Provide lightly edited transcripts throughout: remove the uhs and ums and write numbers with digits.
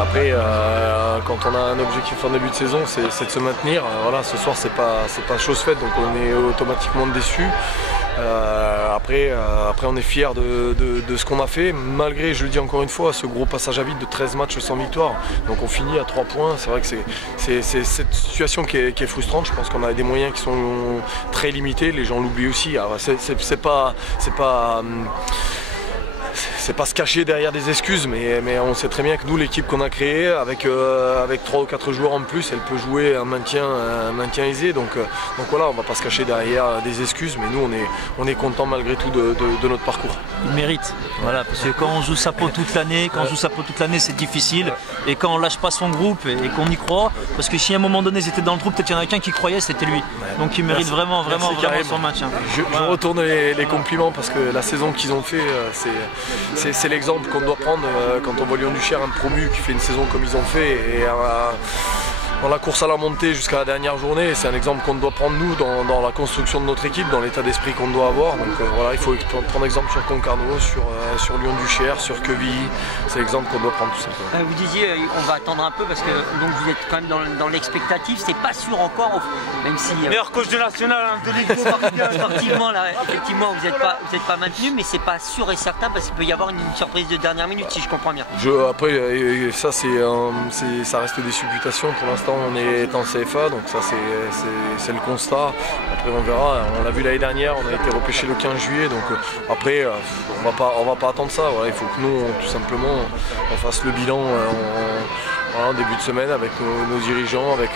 Après, quand on a un objectif en début de saison, c'est de se maintenir. Voilà, ce soir, c'est pas chose faite, donc on est automatiquement déçu. Après, on est fiers de ce qu'on a fait, malgré, je le dis encore une fois, ce gros passage à vide de 13 matchs sans victoire. Donc on finit à 3 points. C'est vrai que c'est cette situation qui est frustrante. Je pense qu'on a des moyens qui sont très limités. Les gens l'oublient aussi. C'est pas se cacher derrière des excuses, mais on sait très bien que nous, l'équipe qu'on a créée, avec 3 ou 4 joueurs en plus, elle peut jouer un maintien aisé. Donc voilà, on va pas se cacher derrière des excuses, mais nous, on est content malgré tout de notre parcours. Il mérite, voilà, parce que quand on joue sa peau toute l'année, c'est difficile. Et quand on lâche pas son groupe et qu'on y croit, parce que si à un moment donné, ils étaient dans le groupe, peut-être qu'il y en a qu'un qui croyait, c'était lui. Donc il mérite vraiment son maintien. Je retourne les compliments parce que la saison qu'ils ont fait, c'est l'exemple qu'on doit prendre quand on voit Lyon-du-Cher, un promu qui fait une saison comme ils ont fait et dans la course à la montée jusqu'à la dernière journée. C'est un exemple qu'on doit prendre nous dans la construction de notre équipe, dans l'état d'esprit qu'on doit avoir. Donc voilà, il faut prendre exemple sur Concarneau, sur Lyon-du-Cher, sur Quevilly. C'est l'exemple qu'on doit prendre tout simplement. Vous disiez on va attendre un peu parce que donc vous êtes quand même dans l'expectative, c'est pas sûr encore, même si... Meilleur coach de national de Ligue 2. Sportivement, là, effectivement, vous n'êtes pas maintenu, mais c'est pas sûr et certain parce qu'il peut y avoir une surprise de dernière minute si je comprends bien. Après, ça ça reste des supputations. Pour l'instant, on est en CFA, donc ça c'est le constat. Après, on verra. On l'a vu l'année dernière, on a été repêché le 15 juillet, donc après, on va pas attendre ça. Voilà, il faut que nous, tout simplement, on fasse le bilan en début de semaine avec nos dirigeants, avec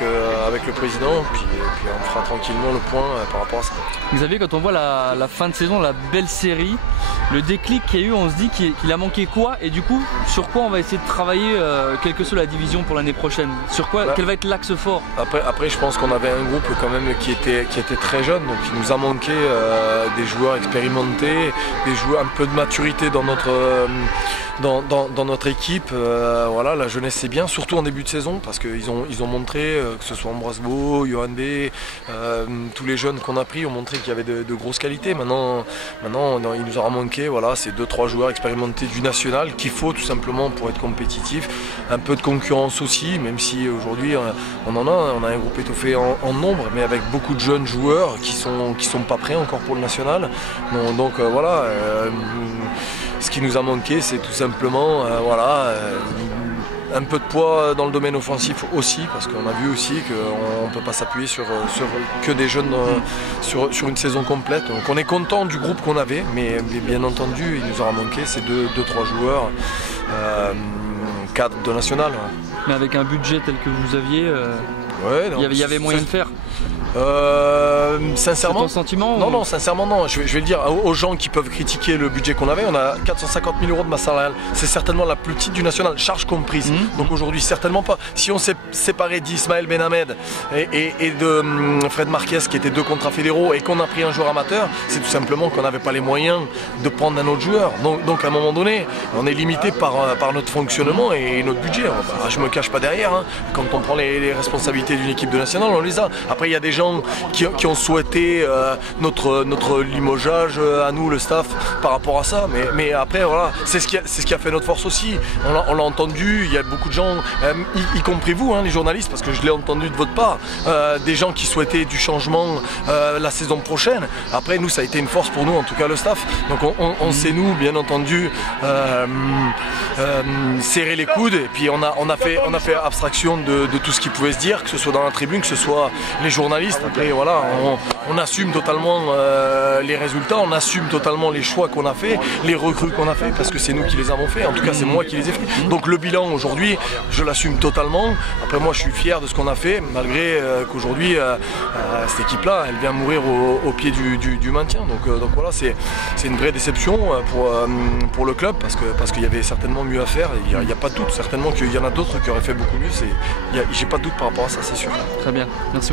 le président, puis on fera tranquillement le point par rapport à ça. Xavier, quand on voit la fin de saison, la belle série, le déclic qu'il y a eu, on se dit qu'il a manqué quoi, et du coup, sur quoi on va essayer de travailler, quelle que soit la division pour l'année prochaine? Sur quoi, quel va être l'axe fort? Après, je pense qu'on avait un groupe quand même qui était très jeune, donc il nous a manqué des joueurs expérimentés, des joueurs un peu de maturité dans notre équipe. Voilà, la jeunesse c'est bien, surtout en début de saison, parce qu'ils ont montré, que ce soit Ambroise Beau, Johan B, tous les jeunes qu'on a pris ont montré qu'il y avait de grosses qualités. Maintenant il nous aura manqué, voilà, ces 2-3 joueurs expérimentés du national qu'il faut tout simplement pour être compétitif. Un peu de concurrence aussi, même si aujourd'hui on a un groupe étoffé en nombre, mais avec beaucoup de jeunes joueurs qui sont pas prêts encore pour le national. Donc voilà, ce qui nous a manqué, c'est tout simplement un peu de poids dans le domaine offensif aussi, parce qu'on a vu aussi qu'on ne peut pas s'appuyer sur que des jeunes sur une saison complète. Donc on est content du groupe qu'on avait, mais bien entendu il nous aura manqué ces 2-3 joueurs cadres de national. Mais avec un budget tel que vous aviez, il y avait moyen de faire. Sincèrement, c'est ton sentiment? Non, sincèrement non. Je vais le dire aux gens qui peuvent critiquer le budget qu'on avait. On a 450 000 € de masse salariale. C'est certainement la plus petite du national, charge comprise. Donc aujourd'hui, certainement pas. Si on s'est séparé d'Ismaël Benhamed et de Fred Marquez, qui étaient 2 contrats fédéraux, et qu'on a pris un joueur amateur, c'est tout simplement qu'on n'avait pas les moyens de prendre un autre joueur. Donc à un moment donné, on est limité par notre fonctionnement et notre budget. Je me cache pas derrière. Quand on prend les responsabilités d'une équipe de national, on les a. Après, il y a des gens qui ont souhaité notre limogeage à nous, le staff, par rapport à ça. Mais après, voilà, c'est ce qui a fait notre force aussi. On l'a entendu, il y a beaucoup de gens, y compris vous, les journalistes, parce que je l'ai entendu de votre part, des gens qui souhaitaient du changement la saison prochaine. Après, nous, ça a été une force pour nous, en tout cas le staff. Donc on sait, nous, bien entendu, serrer les coudes, et puis on a fait abstraction de tout ce qui pouvait se dire, que ce soit dans la tribune, que ce soit les journalistes. Après voilà, on assume totalement les résultats, on assume totalement les choix qu'on a fait, les recrues qu'on a fait, parce que c'est nous qui les avons fait, en tout cas c'est moi qui les ai fait. Donc le bilan aujourd'hui, je l'assume totalement. Après moi je suis fier de ce qu'on a fait, malgré qu'aujourd'hui cette équipe-là, elle vient mourir au pied du maintien. Donc voilà, c'est une vraie déception pour le club, parce qu'il y avait certainement mieux à faire. Il n'y a pas de doute, certainement qu'il y en a d'autres qui auraient fait beaucoup mieux. J'ai pas de doute par rapport à ça, c'est sûr. Très bien, merci.